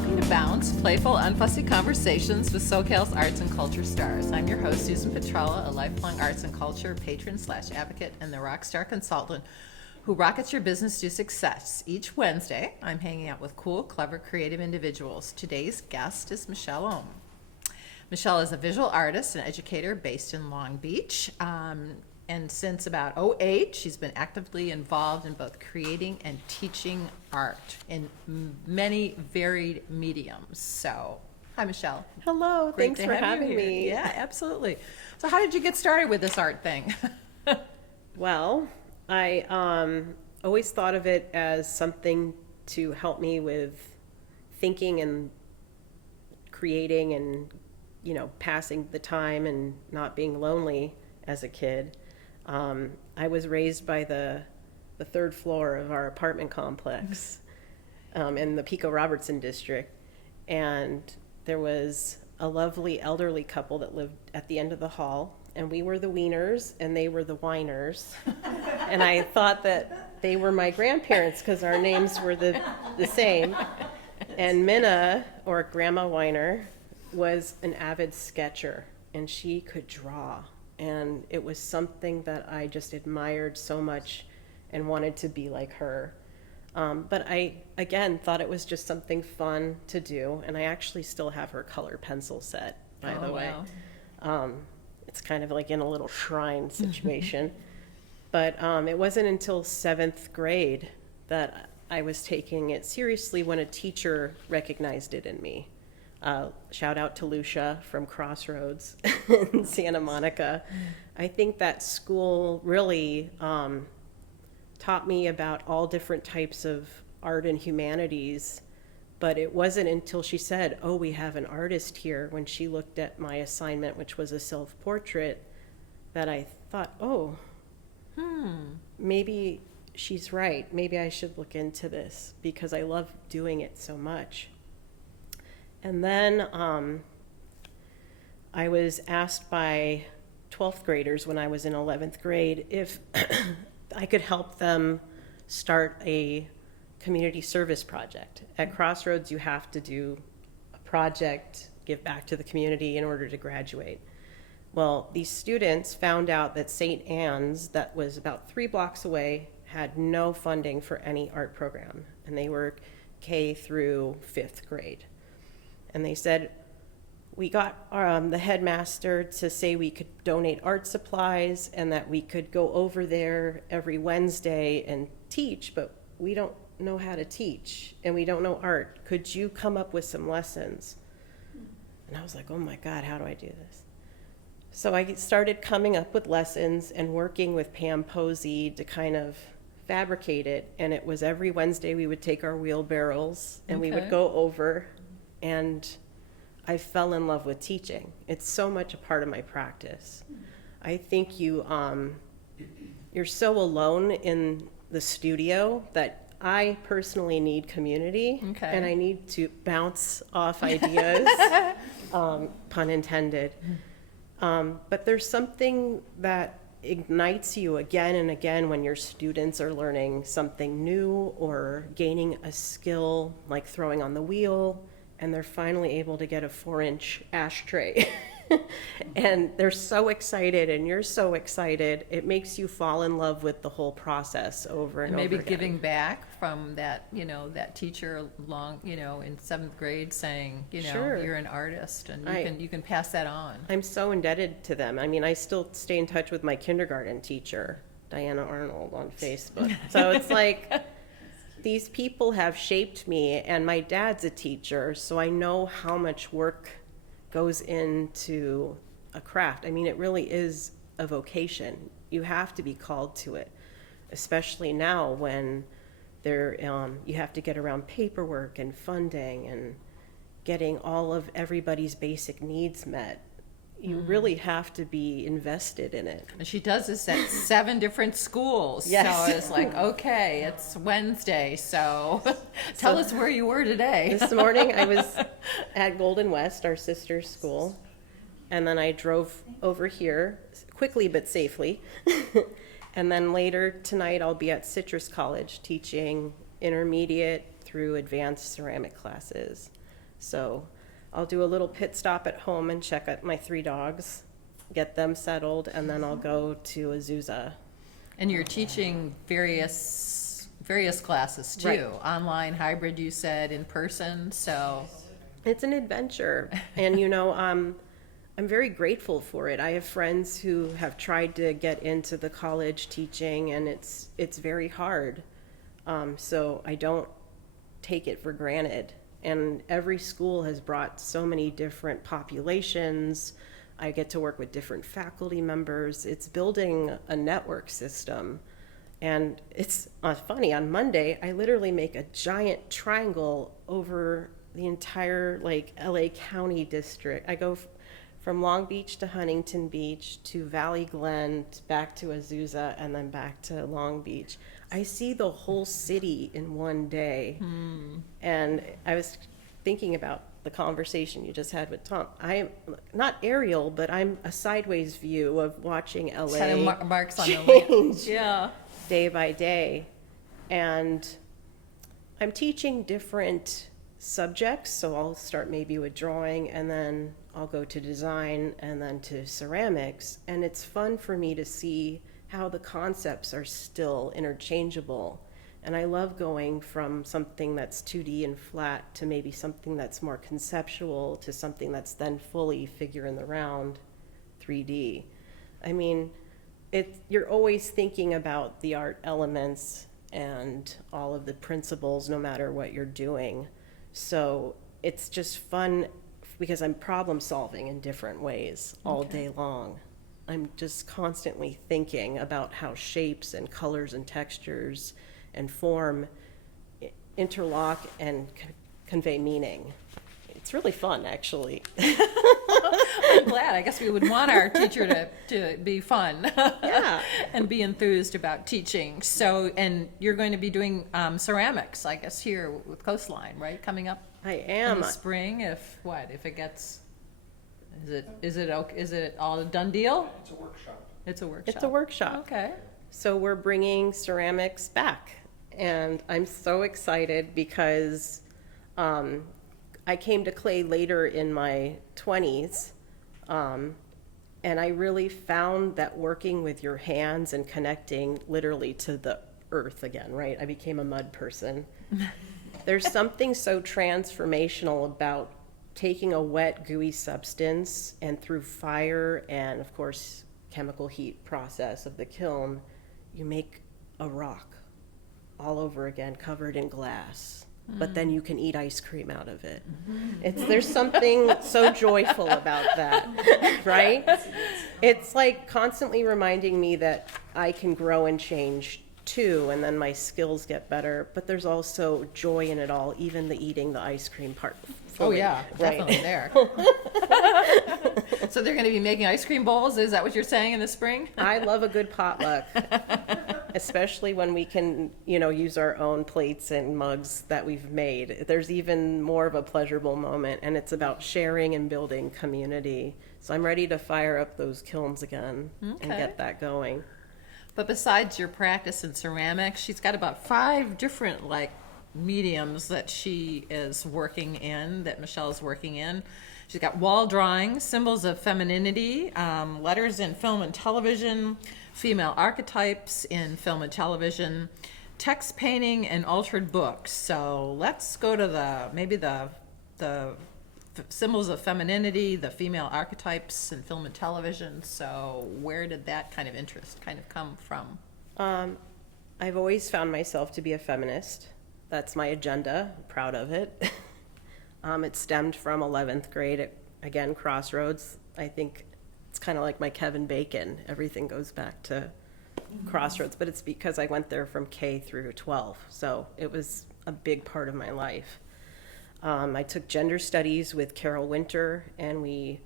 Welcome to Bounce, playful, unfussy conversations with SoCal's arts and culture stars. I'm your host, Susan Petrella, a lifelong arts and culture patron/advocate and the rock star consultant who rockets your business to success. Each Wednesday, I'm hanging out with cool, clever, creative individuals. Today's guest is Michelle Ohm. Michelle is a visual artist and educator based in Long Beach. And since about '08, she's been actively involved in both creating and teaching art in many varied mediums. So, hi, Michelle. Hello, Great thanks to for have you having here. me. Yeah, absolutely. So how did you get started with this art thing? Well, I always thought of it as something to help me with thinking and creating and, passing the time and not being lonely as a kid. I was raised by the third floor of our apartment complex in the Pico Robertson district, and there was a lovely elderly couple that lived at the end of the hall, and we were the wieners and they were the whiners. And I thought that they were my grandparents because our names were the same. And Minna, or Grandma Weiner, was an avid sketcher, and she could draw. And it was something that I just admired so much and wanted to be like her. But I, again, thought it was just something fun to do. And I actually still have her color pencil set, by the way. Wow. It's kind of like in a little shrine situation. But it wasn't until 7th grade that I was taking it seriously when a teacher recognized it in me. Shout out to Lucia from Crossroads in Santa Monica. I think that school really taught me about all different types of art and humanities, but it wasn't until she said, "Oh, we have an artist here," when she looked at my assignment, which was a self-portrait, that I thought, oh, maybe she's right. Maybe I should look into this because I love doing it so much. And then I was asked by 12th graders when I was in 11th grade if I could help them start a community service project. At Crossroads, you have to do a project, give back to the community in order to graduate. Well, these students found out that St. Anne's, that was about 3 blocks away, had no funding for any art program, and they were K through 5th grade. And they said, we got the headmaster to say we could donate art supplies and that we could go over there every Wednesday and teach, but we don't know how to teach and we don't know art. Could you come up with some lessons? And I was like, oh my God, how do I do this? So I started coming up with lessons and working with Pam Posey to kind of fabricate it. And it was every Wednesday we would take our wheelbarrows and we would go over. And I fell in love with teaching. It's so much a part of my practice. I think you're so alone in the studio that I personally need community, and I need to bounce off ideas, pun intended. But there's something that ignites you again and again when your students are learning something new or gaining a skill like throwing on the wheel, and they're finally able to get a 4-inch ashtray. And they're so excited, and you're so excited. It makes you fall in love with the whole process over and over again. Maybe giving back from that, that teacher in 7th grade saying, Sure. You're an artist, and you can pass that on. I'm so indebted to them. I mean, I still stay in touch with my kindergarten teacher, Diana Arnold, on Facebook. So it's like, these people have shaped me, and my dad's a teacher, so I know how much work goes into a craft. I mean, it really is a vocation. You have to be called to it, especially now when you have to get around paperwork and funding and getting all of everybody's basic needs met. You really have to be invested in it. And she does this at 7 different schools. Yes. So it's like, okay, it's Wednesday, so tell us where you were today. This morning I was at Golden West, our sister's school, and then I drove over here quickly but safely. And then later tonight I'll be at Citrus College teaching intermediate through advanced ceramic classes. So I'll do a little pit stop at home and check out my 3 dogs, get them settled, and then I'll go to Azusa. And you're teaching various classes too, Right. online, hybrid, you said, in person, so. It's an adventure, and I'm very grateful for it. I have friends who have tried to get into the college teaching, and it's very hard. So I don't take it for granted. And every school has brought so many different populations. I get to work with different faculty members. It's building a network system. And it's funny, on Monday, I literally make a giant triangle over the entire LA County district. I go from Long Beach to Huntington Beach to Valley Glen, back to Azusa, and then back to Long Beach. I see the whole city in one day. And I was thinking about the conversation you just had with Tom. I'm not aerial, but I'm a sideways view of watching LA Kind of marks on the land. change Yeah. day by day. And I'm teaching different subjects, so I'll start maybe with drawing, and then I'll go to design, and then to ceramics. And it's fun for me to see how the concepts are still interchangeable. And I love going from something that's 2D and flat to maybe something that's more conceptual to something that's then fully figure in the round 3D. I mean, you're always thinking about the art elements and all of the principles no matter what you're doing. So it's just fun because I'm problem solving in different ways all day long. I'm just constantly thinking about how shapes and colors and textures and form interlock and convey meaning. It's really fun, actually. I'm glad. I guess we would want our teacher to be fun. Yeah. And be enthused about teaching. So, and you're going to be doing ceramics, I guess, here with Coastline, right? Coming up I in am. the spring. If it gets, is it all a done deal? It's a workshop. It's a workshop. It's a workshop. Okay. So we're bringing ceramics back, and I'm so excited because I came to clay later in my 20s, and I really found that working with your hands and connecting literally to the earth again, right? I became a mud person. There's something so transformational about taking a wet, gooey substance and through fire and, of course, chemical heat process of the kiln, you make a rock all over again, covered in glass. But then you can eat ice cream out of it. There's something so joyful about that, right? It's like constantly reminding me that I can grow and change too, and then my skills get better. But there's also joy in it all, even the eating the ice cream part. Oh yeah, right? definitely there. So they're going to be making ice cream bowls. Is that what you're saying in the spring? I love a good potluck, especially when we can, use our own plates and mugs that we've made. There's even more of a pleasurable moment, and it's about sharing and building community. So I'm ready to fire up those kilns again and get that going. But besides your practice in ceramics, she's got about 5 different mediums that she is working in, that Michelle is working in. She's got wall drawing, symbols of femininity, letters in film and television, female archetypes in film and television, text painting, and altered books. So let's go to the symbols of femininity, the female archetypes in film and television. So where did that kind of interest come from? I've always found myself to be a feminist. That's my agenda. I'm proud of it. It stemmed from 11th grade at, Crossroads. I think it's kind of like my Kevin Bacon. Everything goes back to Crossroads, but it's because I went there from K through 12. So it was a big part of my life. I took gender studies with Carol Winter, and we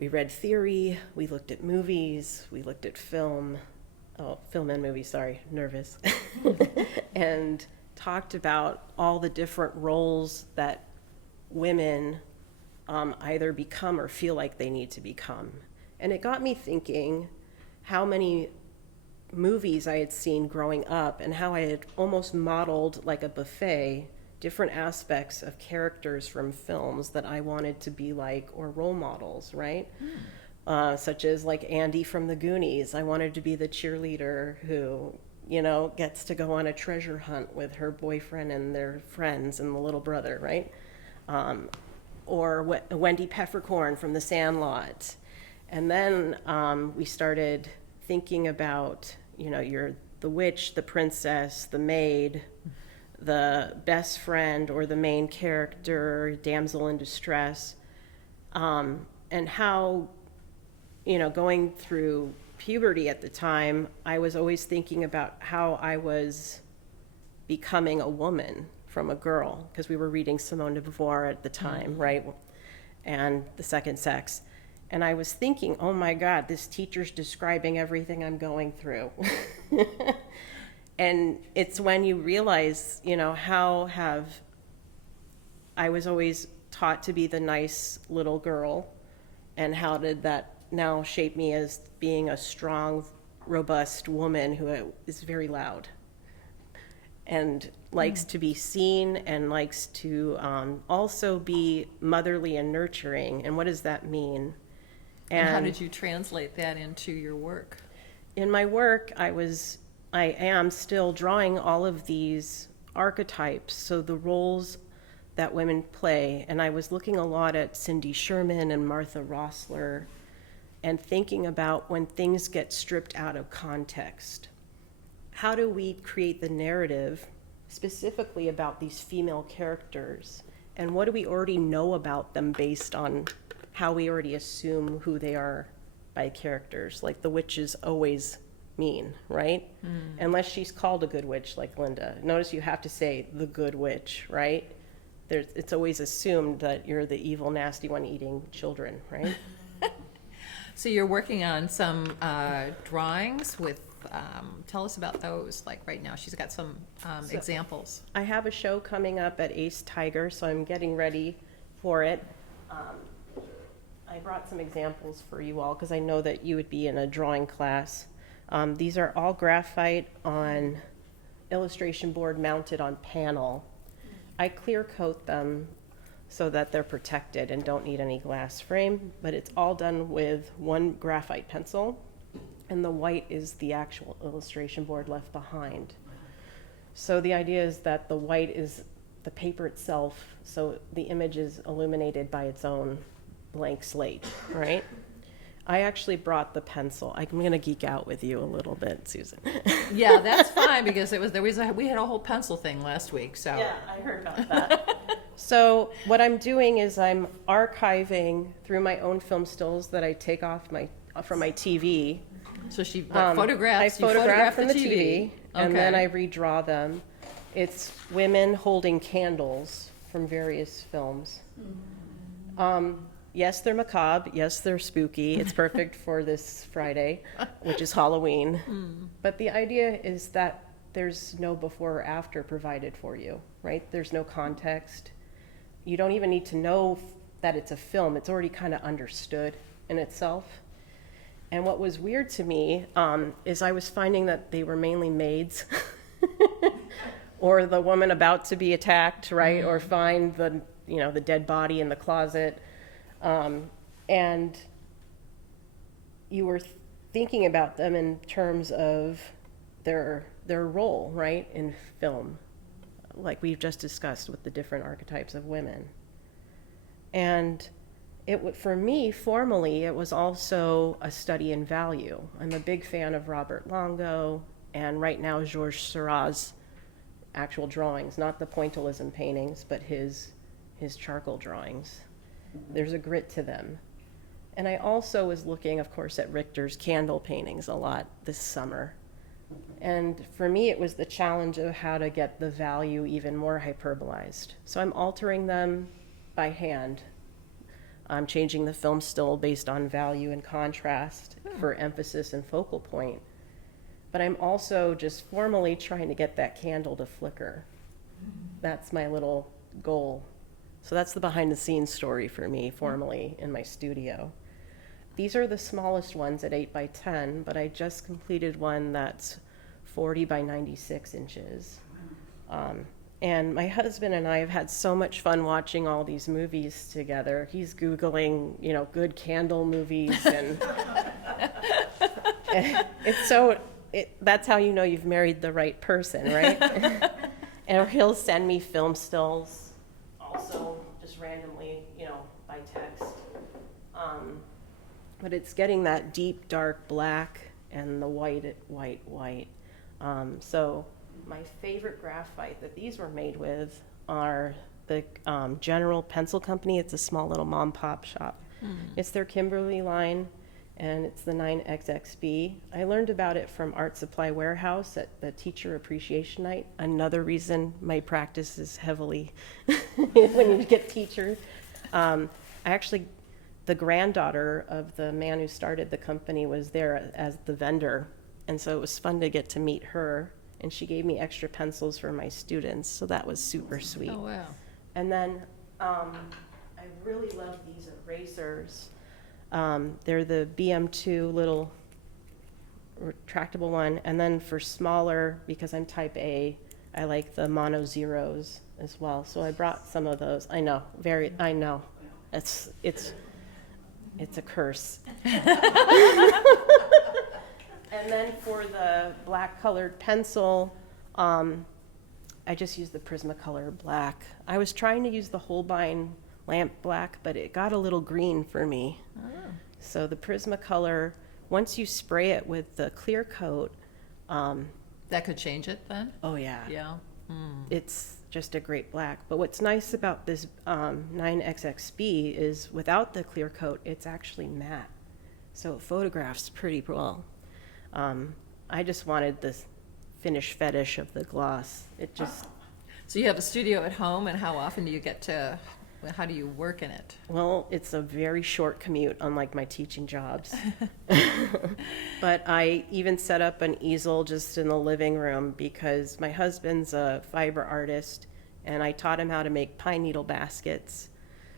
read theory, we looked at movies, we looked at film and movies, sorry, nervous, and talked about all the different roles that women either become or feel like they need to become. And it got me thinking how many movies I had seen growing up and how I had almost modeled like a buffet different aspects of characters from films that I wanted to be like, or role models, right? Such as like Andy from the Goonies. I wanted to be the cheerleader who, you know, gets to go on a treasure hunt with her boyfriend and their friends and the little brother, right? Or Wendy Peppercorn from The Sandlot. And then we started thinking about, you know, you're the witch, the princess, the maid, the best friend or the main character, damsel in distress, and how, you know, going through puberty at the time, I was always thinking about how I was becoming a woman from a girl, because we were reading Simone de Beauvoir at the time, right? And The Second Sex. And I was thinking, oh my God, this teacher's describing everything I'm going through. And it's when you realize, you know, I was always taught to be the nice little girl, and how did that now shape me as being a strong, robust woman who is very loud and likes to be seen and likes to also be motherly and nurturing. And what does that mean? And how did you translate that into your work? In my work, I am still drawing all of these archetypes, so the roles that women play. And I was looking a lot at Cindy Sherman and Martha Rossler, and thinking about when things get stripped out of context. How do we create the narrative specifically about these female characters? And what do we already know about them based on how we already assume who they are by characters? Like the witch is always mean, right? Unless she's called a good witch, like Linda. Notice you have to say the good witch, right? It's always assumed that you're the evil, nasty one eating children, right? So you're working on some drawings with, tell us about those, like right now. She's got some examples. I have a show coming up at Ace Tiger, so I'm getting ready for it. I brought some examples for you all because I know that you would be in a drawing class. These are all graphite on illustration board mounted on panel. I clear coat them so that they're protected and don't need any glass frame, but it's all done with one graphite pencil, and the white is the actual illustration board left behind. So the idea is that the white is the paper itself, so the image is illuminated by its own blank slate, right? I actually brought the pencil. I'm going to geek out with you a little bit, Susan. Yeah, that's fine, because we had a whole pencil thing last week. So yeah, I heard about that. So what I'm doing is I'm archiving through my own film stills that I take off from my TV. So she photographs. I photograph from the TV, Okay. and then I redraw them. It's women holding candles from various films. Yes, they're macabre. Yes, they're spooky. It's perfect for this Friday, which is Halloween. But the idea is that there's no before or after provided for you, right? There's no context. You don't even need to know that it's a film. It's already kind of understood in itself. And what was weird to me is I was finding that they were mainly maids or the woman about to be attacked, right? Or find the dead body in the closet. And you were thinking about them in terms of their role, right, in film, like we've just discussed with the different archetypes of women. And for me, formally, it was also a study in value. I'm a big fan of Robert Longo, and right now Georges Seurat's actual drawings, not the pointillism paintings, but his charcoal drawings. There's a grit to them. And I also was looking, of course, at Richter's candle paintings a lot this summer. And for me, it was the challenge of how to get the value even more hyperbolized. So I'm altering them by hand. I'm changing the film still based on value and contrast for emphasis and focal point. But I'm also just formally trying to get that candle to flicker. That's my little goal. So that's the behind the scenes story for me formally in my studio. These are the smallest ones at 8 by 10, but I just completed one that's 40 by 96 inches. And my husband and I have had so much fun watching all these movies together. He's Googling, good candle movies, and that's how you know you've married the right person, right? And he'll send me film stills also just randomly, by text. But it's getting that deep, dark black and the white. So my favorite graphite that these were made with are the General Pencil Company. It's a small little mom pop shop. It's their Kimberly line, and it's the 9XXB. I learned about it from Art Supply Warehouse at the Teacher Appreciation Night. Another reason my practice is heavily when you get teachers. The granddaughter of the man who started the company was there as the vendor, and so it was fun to get to meet her, and she gave me extra pencils for my students, so that was super sweet. Oh, wow. And then I really love these erasers. They're the BM2 little retractable one, and then for smaller, because I'm type A, I like the mono zeros as well, so I brought some of those. I know, it's a curse. And then for the black colored pencil, I just used the Prismacolor black. I was trying to use the Holbein lamp black, but it got a little green for me. Oh. So the Prismacolor, once you spray it with the clear coat, That could change it then? oh yeah, Yeah. it's just a great black. But what's nice about this 9XXB is without the clear coat, it's actually matte. So it photographs pretty well. I just wanted this finish fetish of the gloss. It just, So you have a studio at home, and how often do you how do you work in it? well, it's a very short commute, unlike my teaching jobs. But I even set up an easel just in the living room because my husband's a fiber artist, and I taught him how to make pine needle baskets.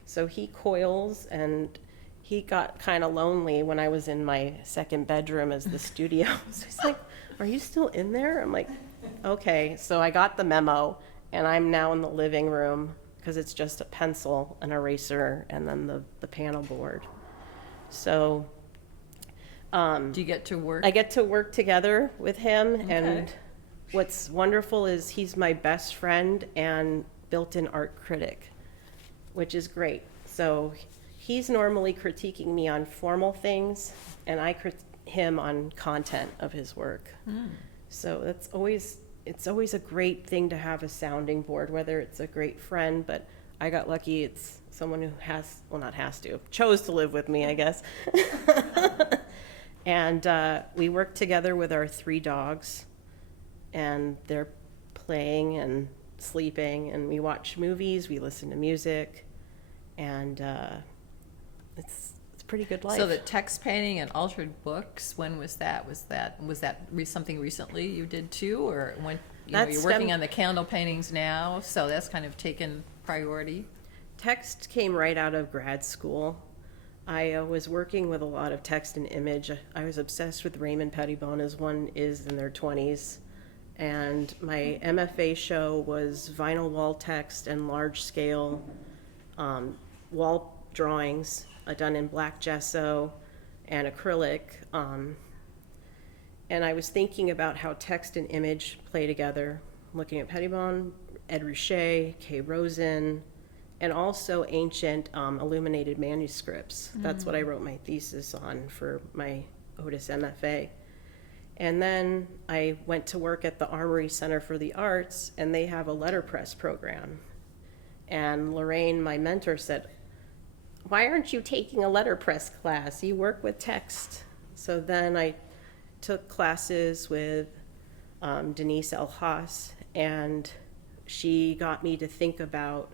So he coils, and he got kind of lonely when I was in my second bedroom as the studio. So he's like, "Are you still in there?" I'm like, "Okay." So I got the memo, and I'm now in the living room because it's just a pencil, an eraser, and then the panel board. So Do you get to work? I get to work together with him, Okay. and what's wonderful is he's my best friend and built-in art critic, which is great. So he's normally critiquing me on formal things, and I critique him on content of his work. So it's always a great thing to have a sounding board, whether it's a great friend, but I got lucky it's someone who chose to live with me, I guess. And we work together with our 3 dogs, and they're playing and sleeping, and we watch movies, we listen to music, and it's a pretty good life. So the text painting and altered books, when was that? Was that something recently you did too, or when you're working on the candle paintings now, so that's kind of taken priority? Text came right out of grad school. I was working with a lot of text and image. I was obsessed with Raymond Pettibone, as one is in their 20s. And my MFA show was vinyl wall text and large scale wall drawings done in black gesso and acrylic. And I was thinking about how text and image play together, looking at Pettibone, Ed Ruscha, Kay Rosen, and also ancient illuminated manuscripts. That's what I wrote my thesis on for my Otis MFA. And then I went to work at the Armory Center for the Arts, and they have a letterpress program. And Lorraine, my mentor, said, "Why aren't you taking a letterpress class? You work with text." So then I took classes with Denise L. Haas, and she got me to think about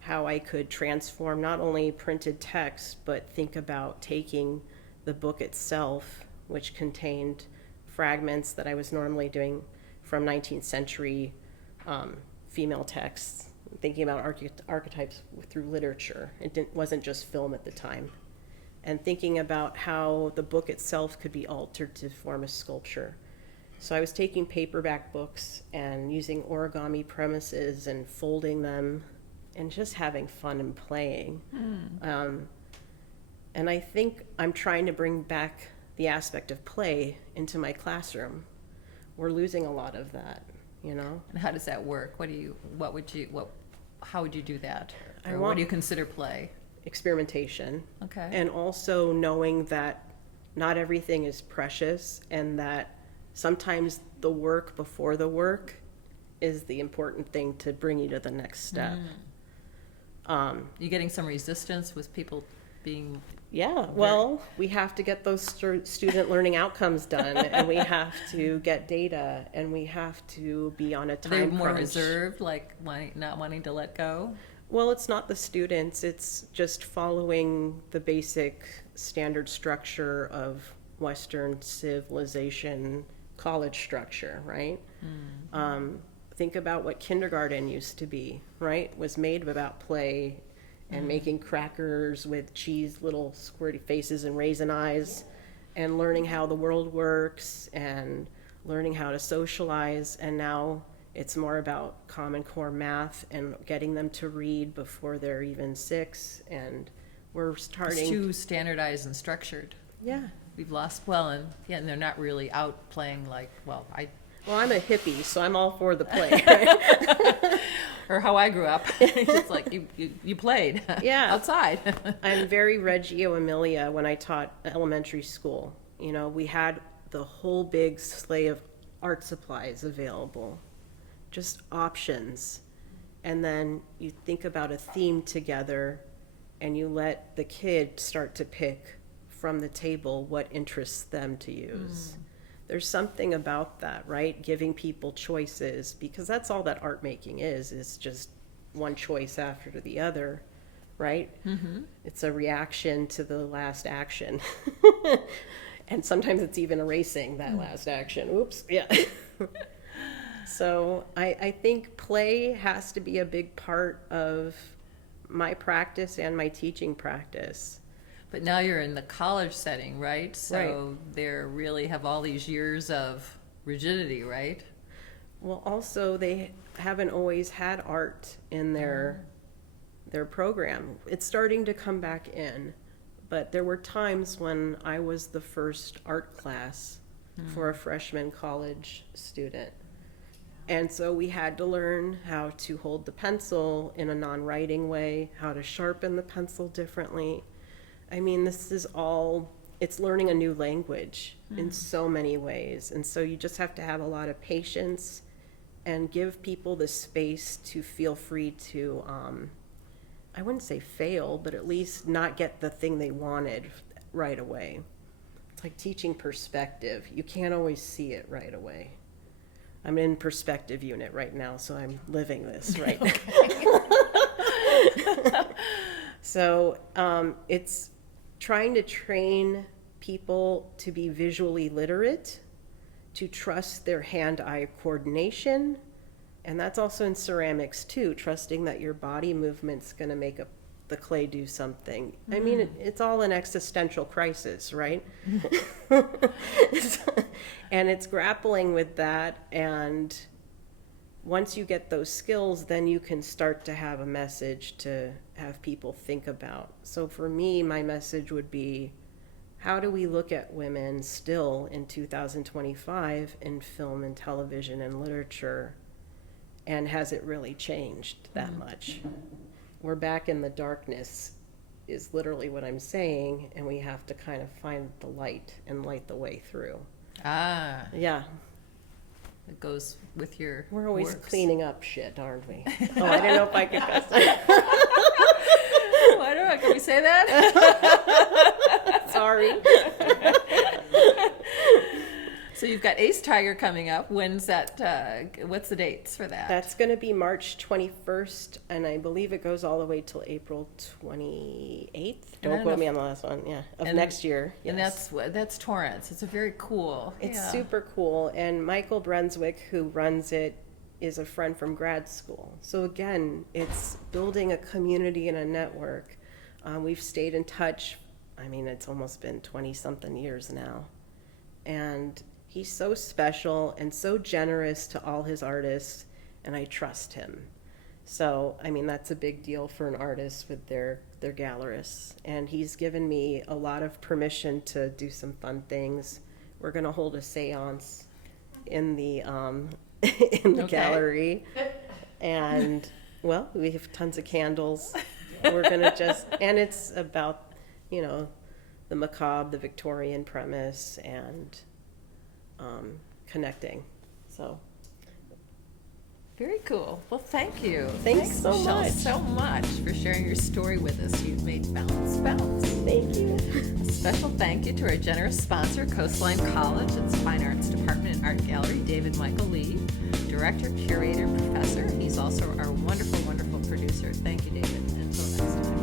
how I could transform not only printed text, but think about taking the book itself, which contained fragments that I was normally doing from 19th century female texts, thinking about archetypes through literature. It wasn't just film at the time. And thinking about how the book itself could be altered to form a sculpture. So I was taking paperback books and using origami premises and folding them and just having fun and playing. And I think I'm trying to bring back the aspect of play into my classroom. We're losing a lot of that, you know? And how does that work? How would you do that? Or what want- do you consider play? Experimentation. Okay. And also knowing that not everything is precious and that sometimes the work before the work is the important thing to bring you to the next step. You getting some resistance with people being... Yeah, well, we have to get those student learning outcomes done, and we have to get data, and we have to be on a time They're more crunch. reserved, like not wanting to let go? Well, it's not the students, it's just following the basic standard structure of Western civilization college structure, right? Think about what kindergarten used to be, right? Was made about play and making crackers with cheese, little squirty faces and raisin eyes, and learning how the world works and learning how to socialize. And now it's more about Common Core math and getting them to read before they're even 6. And we're starting. It's too standardized and structured. Yeah. We've lost, and they're not really out playing like, Well, I'm a hippie, so I'm all for the play. or how I grew up. It's like you played Yeah. outside. I'm very Reggio Emilia when I taught elementary school. You know, we had the whole big sleigh of art supplies available, just options. And then you think about a theme together and you let the kid start to pick from the table what interests them to use. There's something about that, right? Giving people choices, because that's all that art making is just one choice after the other, right? It's a reaction to the last action. And sometimes it's even erasing that last action. Oops, yeah. So I think play has to be a big part of my practice and my teaching practice. But now you're in the college setting, right? So they really have all these years of rigidity, right? Well, also they haven't always had art in their program. It's starting to come back in, but there were times when I was the first art class for a freshman college student. And so we had to learn how to hold the pencil in a non-writing way, how to sharpen the pencil differently. I mean, this is all, it's learning a new language in so many ways. And so you just have to have a lot of patience and give people the space to feel free to, I wouldn't say fail, but at least not get the thing they wanted right away. It's like teaching perspective. You can't always see it right away. I'm in perspective unit right now, so I'm living this right now. So it's trying to train people to be visually literate, to trust their hand-eye coordination, and that's also in ceramics too, trusting that your body movement's going to make the clay do something. I mean, it's all an existential crisis, right? And it's grappling with that, and once you get those skills, then you can start to have a message to have people think about. So for me, my message would be, how do we look at women still in 2025 in film and television and literature? And has it really changed that much? We're back in the darkness is literally what I'm saying, and we have to kind of find the light and light the way through. Yeah. It goes with your We're always works. cleaning up shit, aren't we? Oh, I didn't know if I could cuss. I don't know. Can we say that? Sorry. So you've got Ace Tiger coming up. When's that? What's the dates for that? That's going to be March 21st, and I believe it goes all the way till April 28th. Don't quote me on the last one. Yeah, of next year. Yes. And that's Torrance. It's a very cool. It's super cool, and Michael Brunswick, who runs it, is a friend from grad school. So again, it's building a community and a network. We've stayed in touch. I mean, it's almost been 20-something years now, and He's so special and so generous to all his artists, and I trust him. So, I mean, that's a big deal for an artist with their gallerists. And he's given me a lot of permission to do some fun things. We're going to hold a seance in the in the gallery. And, well, we have tons of candles. We're going to just, and it's about, you know, the macabre, the Victorian premise, and connecting. So. Very cool. Well, thank you. Thanks so Michelle, much. so much for sharing your story with us. You've made bounce. Thank you. A special thank you to our generous sponsor, Coastline College, its Fine Arts Department and Art Gallery, David Michael Lee, Director, Curator, Professor. He's also our wonderful, wonderful producer. Thank you, David. Until next time.